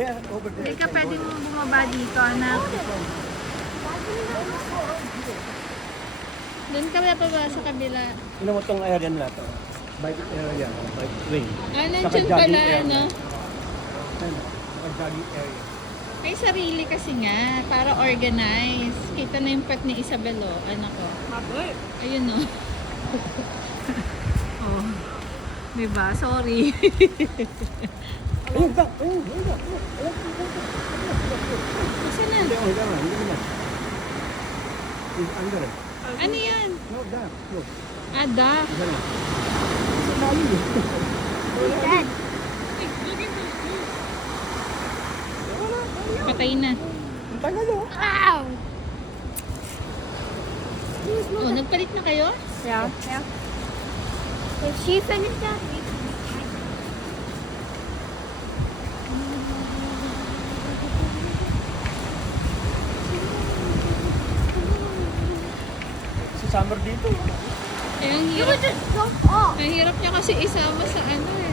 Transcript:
There, over there. Hindi ka pwedeng bumaba dito, anak. Doon ka ba sa kabila? Ino mo tong area nila to. Bike area, bike lane. Ah, Saka nandiyan jogging pala, area. ano? Saka jogging area. May sarili kasi nga, para organize. Kita na yung part ni Isabel, oh. Anak ko. Ayun, oh. Oh. Diba? Sorry. Ayun ka! Ayun ka! Kasi na. Hindi, hindi na. Hindi na. It's under. Ano yan? No, that. No. Ada. Isa na. Isa lalim eh. Dad. Patay na. Ang tagal oh. Ow! Oh, nagpalit na kayo? Yeah. If she finished that, we can. Si Summer dito. Eh, ang You hirap. would just jump off. Ang hirap niya kasi isama sa ano eh.